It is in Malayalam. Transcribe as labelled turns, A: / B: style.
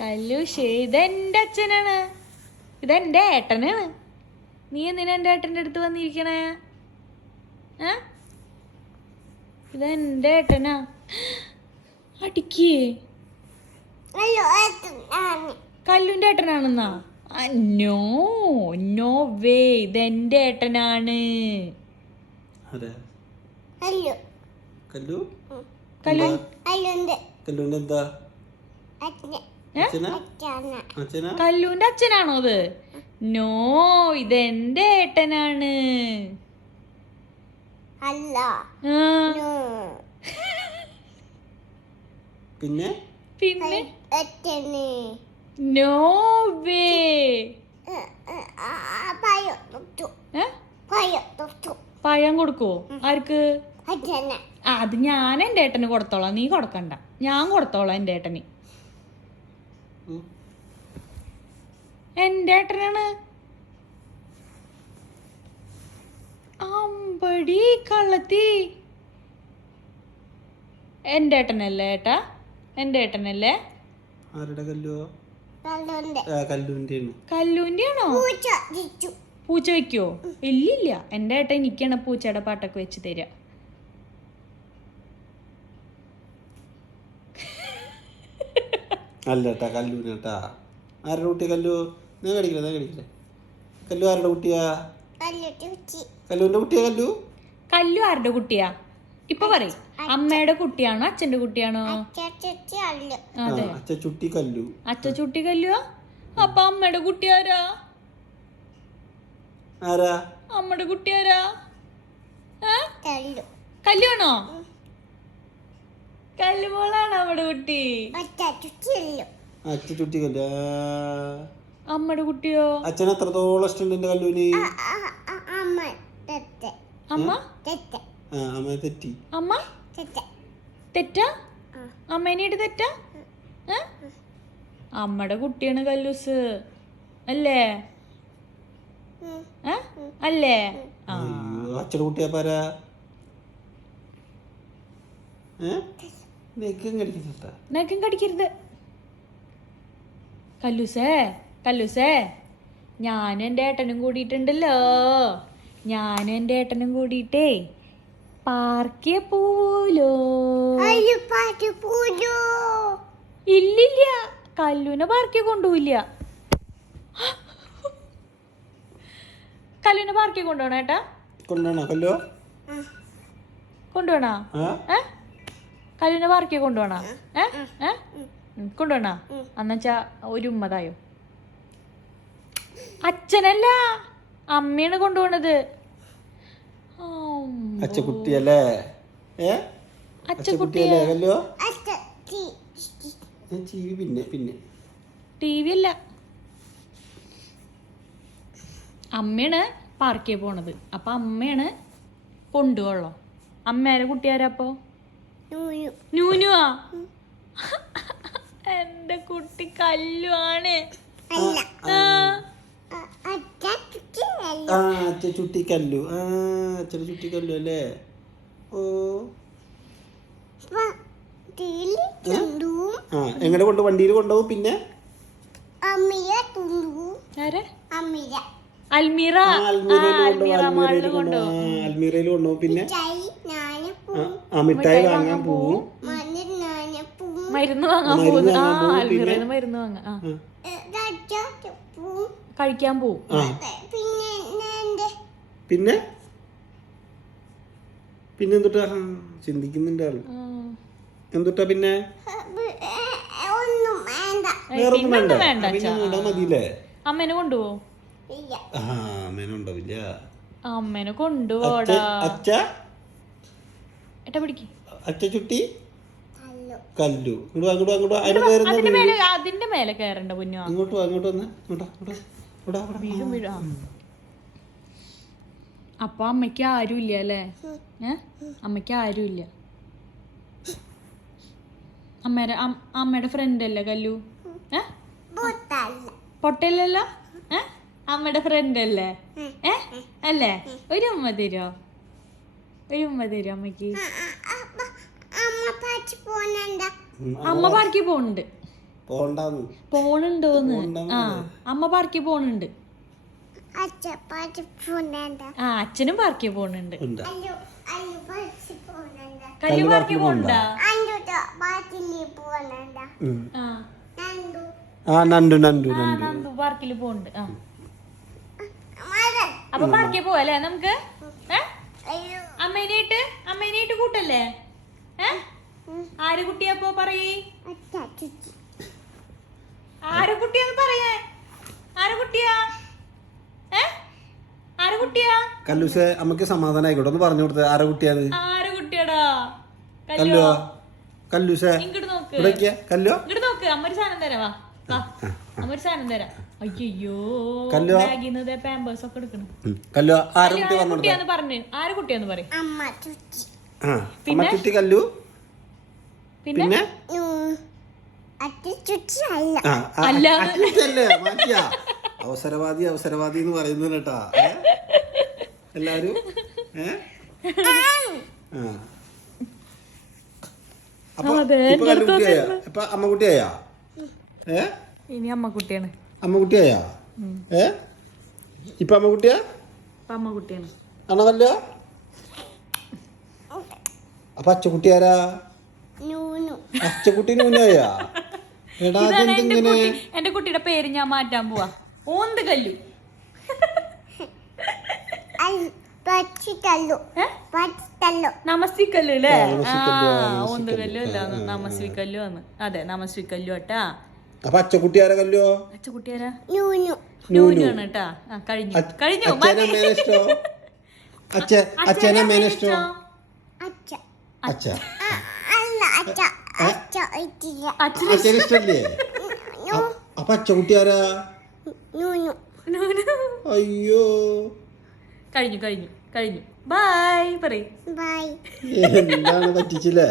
A: കല്ലൂഷേ ഇതെന്റെ അച്ഛനാണ്. ഇതെന്റെ ഏട്ടനാണ്. നീ എന്തിനാ എന്റെ ഏട്ടന്റെ അടുത്ത് വന്നിരിക്കണേ? ഏ? ഇതെന്റെ ഏട്ടനാ? അടിക്കേ. കല്ലുന്റെ ഏട്ടനാണെന്നാ? നോ നോ വേ ഇതെന്റെ ഏട്ടനാണ്.
B: കല്ലു.
A: കല്ലു?
C: കല്ലു?
B: കല്ലുണ്ട് എന്താ?
C: അച്ഛനെ?
B: അച്ഛനാ.
C: അച്ഛനാ?
A: കല്ലുന്റെ അച്ഛനാണോ അത്? നോ ഇത് ഇതെന്റെ ഏട്ടനാണ്.
C: അല്ല.
B: പിന്നെ?
A: പിന്നെ? No way. പഴം കൊടുക്കുവോ? ആർക്ക്?
C: അച്ഛന.
A: അത് ഞാൻ എന്റെ ഏട്ടന് കൊടുത്തോളാം. നീ കൊടുക്കണ്ട. ഞാൻ കൊടുത്തോളാം എന്റെ ഏട്ടന്. എന്റെ ഏട്ടനാണ്. അമ്പടി കള്ളത്തി. എന്റെ ഏട്ടനല്ലേ ഏട്ടാ? എന്റെ ഏട്ടനല്ലേ?
B: ആരുടെ കല്ലു
A: കല്ലൂന്റെ
C: പൂച്ച
A: വെക്കോ ഇല്ലില്ല. എന്റെ ഏട്ടൻ എനിക്കാണ് പൂച്ചയുടെ പാട്ടൊക്കെ വെച്ച് തരിക.
B: അല്ല കേട്ടാ കല്ലുവിന് കേട്ടാ. ആരുടെ കുട്ടിയാ കല്ലു? ഞാൻ കടിക്കില്ല ഞാൻ കടിക്കില്ല കല്ലു ആരുടെ കുട്ടിയാ? കല്ലുവിന്റെ കുട്ടിയാ കല്ലു?
A: കല്ലു ആരുടെ കുട്ടിയാ? ഇപ്പൊ പറയും. അമ്മയുടെ കുട്ടിയാണോ അച്ഛന്റെ കുട്ടിയാണോ? അതെ.
B: അച്ഛ ചുട്ടി കല്ലു.
A: അച്ഛ കല്ലു അപ്പൊ അമ്മയുടെ കുട്ടി
B: ആരാ?
A: അമ്മയുടെ കുട്ടിയാരാ ആരാ?
C: കല്ലു.
A: കല്ലുവാണോ? കല്ലുമോളാണോ അമ്മയുടെ കുട്ടി?
C: അച്ഛ
B: ചുട്ടി കല്ലു.
A: അമ്മയുടെ കുട്ടിയോ?
B: അച്ഛൻ എത്രത്തോളം ഇഷ്ടമുണ്ട് എന്റെ കല്ലുവിന്?
C: അമ്മ തെറ്റ്.
A: അമ്മ?
C: തെറ്റ്.
B: ആ അമ്മ തെറ്റി.
A: അമ്മ?
C: തെറ്റ.
A: തെറ്റാ? തെറ്റ? അമ്മയുടെ കുട്ടിയാണ് കല്ലൂസ്. അല്ലേ? അല്ലേ?
B: അച്ഛടെ കുട്ടിയാ പാരാ ഏ?
A: നഖം കടിക്കരുത്. കല്ലൂസേ കല്ലൂസേ ഞാനും എന്റെ ഏട്ടനും കൂടിയിട്ടുണ്ടല്ലോ. ഞാനും എന്റെ ഏട്ടനും കൂടിയിട്ടേ പാർക്കിയ പോലോ ഇല്ലില്ല കല്ലുവിനെ പാർക്കിയ കൊണ്ടുപോയില്ല കല്ലുനെ പാർക്കിയ കൊണ്ടുപോണോ ഏട്ടാ?
B: കൊണ്ടുപോണോ കല്ലോ
A: കൊണ്ടുപോണോ
B: ആ?
A: ഏ? കല്ലുവിനെ വാർക്കി കൊണ്ടുപോണ? ഏ? ഏ? കൊണ്ടുപോണ? എന്നുവെച്ചാ ഒരു ഉമ്മതായോ? അച്ഛനല്ല അമ്മയാണ് കൊണ്ടുപോണത്. ആം.
B: അച്ഛ കുട്ടിയല്ലേ ഏ അച്ഛ കുട്ടിയല്ലേ കല്ലോ പിന്നെ പിന്നെ.
A: ടി വി അല്ല. അമ്മയാണ് പാർക്കിൽ പോണത്. അപ്പൊ അമ്മയാണ് കൊണ്ടുപോളോ അമ്മയാരെ കുട്ടിയാരപ്പോ നൂനുവാ? എന്റെ കുട്ടി കല്ലുവാണ്.
C: അല്ല.
A: ആ,
C: അച്ഛ
B: ചുട്ടി കല്ലു. ആ അച്ഛന്റെ ചുട്ടി കല്ലു. അല്ലേ? ഓ. എങ്ങനെ കൊണ്ട് വണ്ടിയിൽ കൊണ്ടുപോകും പിന്നെ?
A: അൽമീറ.
B: അൽമീറയിൽ
A: അൽമീറ
B: കൊണ്ടുപോകും. പിന്നെ? ആ, മിഠായി വാങ്ങാൻ പോവും.
A: മരുന്ന് വാങ്ങാൻ പോകുന്നു ആ അൽഹിറയിൽ മരുന്ന് വാങ്ങാൻ ആ.
C: പൂ
A: കഴിക്കാൻ പോവും.
C: പിന്നെ
B: പിന്നെ? എന്തുട്ടാ? ചിന്തിക്കുന്നുണ്ട്
A: ആൾ.
B: എന്തുട്ടാ പിന്നെ?
C: ഒന്നും വേണ്ട.
B: പിന്നെ മതിയില്ലേ?
A: അമ്മേനെ കൊണ്ടുപോ
C: ഇല്ല.
B: ആ അമ്മേനുണ്ടാവില്ല
A: അമ്മേനെ
B: അച്ഛ
A: കൊണ്ടുപോടാ
B: അച്ഛ?
A: പിടിക്ക്.
B: അച്ഛ കല്ലു. ഇങ്ങോട്ട് അങ്ങോട്ട് അങ്ങോട്ട്. അതിന്റെ
A: മേലെ അതിന്റെ മേലെ കയറണ്ട കുഞ്ഞു
B: ഇങ്ങോട്ട് വാ ഇങ്ങോട്ട് വന്ന്. ഇങ്ങോട്ടാ ഇങ്ങോട്ടാ ഇവിടെ ഇവിടെ.
A: വീഴും വീഴും. ആ. അപ്പൊ അമ്മയ്ക്ക് ആരും ഇല്ല അല്ലേ? ഏ? അമ്മയ്ക്ക് ആരും ഇല്ല അമ്മയുടെ അം- അമ്മയുടെ ഫ്രണ്ട് അല്ലേ കല്ലു? ഏ? ഏ? അമ്മയുടെ ഫ്രണ്ട് അല്ലേ? ഏ? അല്ലേ? ഒരു അമ്മ തരോ ഒരു ഉമ്മ തരും അമ്മയ്ക്ക്.
C: അമ്മ പാർക്കി പോണുണ്ട്?
A: പോണുണ്ടോന്ന്? ആ അമ്മ പാർക്കി പോണുണ്ട്. ആ അച്ഛനും പാർക്കി പോണുണ്ട്. കല്ലു പാർക്കിൽ പോണുണ്ടാ? ആ.
B: നണ്ടു നണ്ടു നണ്ടു
A: പാർക്കിൽ പോണുണ്ട്. ആ. അപ്പൊ പാർക്കിൽ പോവല്ലേ നമുക്ക്? അമ്മേനായിട്ട് അമ്മേനായിട്ട് കൂട്ടല്ലേ? ആര് കുട്ടിയപ്പോ പറയേ? ആര് കുട്ടിയാന്ന് പറയേ ആര് കുട്ടിയാ? ആര് കുട്ടിയാ?
B: കല്ലൂസെ അമ്മയ്ക്ക് സമാധാനം ആയിക്കോട്ടെ ഒന്ന് പറഞ്ഞു കൊടുത്തത് ആരെ കുട്ടിയാണ്
A: ആര് കുട്ടിയാടാ? കല്ലോ.
B: കല്ലുവോ കല്ലൂസെ
A: ഇങ്ങോട്ട് നോക്ക്.
B: കല്ലോ?
A: ഇങ്ങോട്ട് നോക്ക്. അമ്മ ഒരു സാധനം തരാം വാ. വാ. അമ്മ ഒരു സാധനം തരാം. അയ്യോ പാമ്പേഴ്സ് ഒക്കെ എടുക്കണം.
B: ഉം. കല്ലോ ആരെ കുട്ടി പറഞ്ഞു?
A: ആര് കുട്ടിയാന്ന് പറയും?
C: അമ്മ ചുറ്റി.
B: കല്ലു.
A: പിന്നെ?
B: അവസരവാദി അവസരവാദി എന്ന് പറയുന്നത് കേട്ടാ? എല്ലാരും. അപ്പൊ അമ്മ അമ്മക്കുട്ടിയായാ ഏ?
A: ഇനി അമ്മ കുട്ടിയാണ്.
B: അമ്മക്കുട്ടിയായാ? ഏ? ഇപ്പൊ അമ്മക്കുട്ടിയാ?
A: അപ്പൊ അമ്മ കുട്ടിയാണ്
B: ആണോ കല്ലോ അപ്പൊ അച്ചക്കുട്ടി ആരാ അച്ചക്കുട്ടി നൂനായാ? എടാ അതെന്തിങ്ങനെ?
A: കുട്ടി. എന്റെ കുട്ടിയുടെ പേര് ഞാൻ മാറ്റാൻ പോവാ. ഓന്ത് കല്ലു. നമസ്തിക്കല്ലു അല്ലേ
B: ആ,
A: ഓന്ത് കല്ലു അല്ല നമസ്വിക്കല്ലു ആണ്. അതെ നമസ്വിക്കല്ലു കേട്ടാ
B: അപ്പൊ അച്ചക്കുട്ടിയാരെ കല്ലോ
A: അച്ഛ കുട്ടിയാരാ
C: നൂനു
A: നൂനു. ആണ് കേട്ടാ ആ കഴിഞ്ഞു. കഴിഞ്ഞു.
B: അച്ഛനെ മേനിഷ്ടോ അച്ഛ അച്ഛനെ മേനിഷ്ടോ
C: അച്ഛ
B: അച്ഛ.
C: ആ, അല്ല അച്ഛ അച്ഛ ഇട്ടില്ല.
A: അച്ഛന്
B: അച്ഛന് ഇഷ്ടല്ലേ? അ- അപ്പൊ
C: അച്ചക്കുട്ടിയാരാ?
A: നൂനു.
B: അയ്യോ.
A: കഴിഞ്ഞു കഴിഞ്ഞു കഴിഞ്ഞു. ബൈ പറയും.
C: ബൈ
B: എന്താണ് പറ്റിച്ചില്ലേ?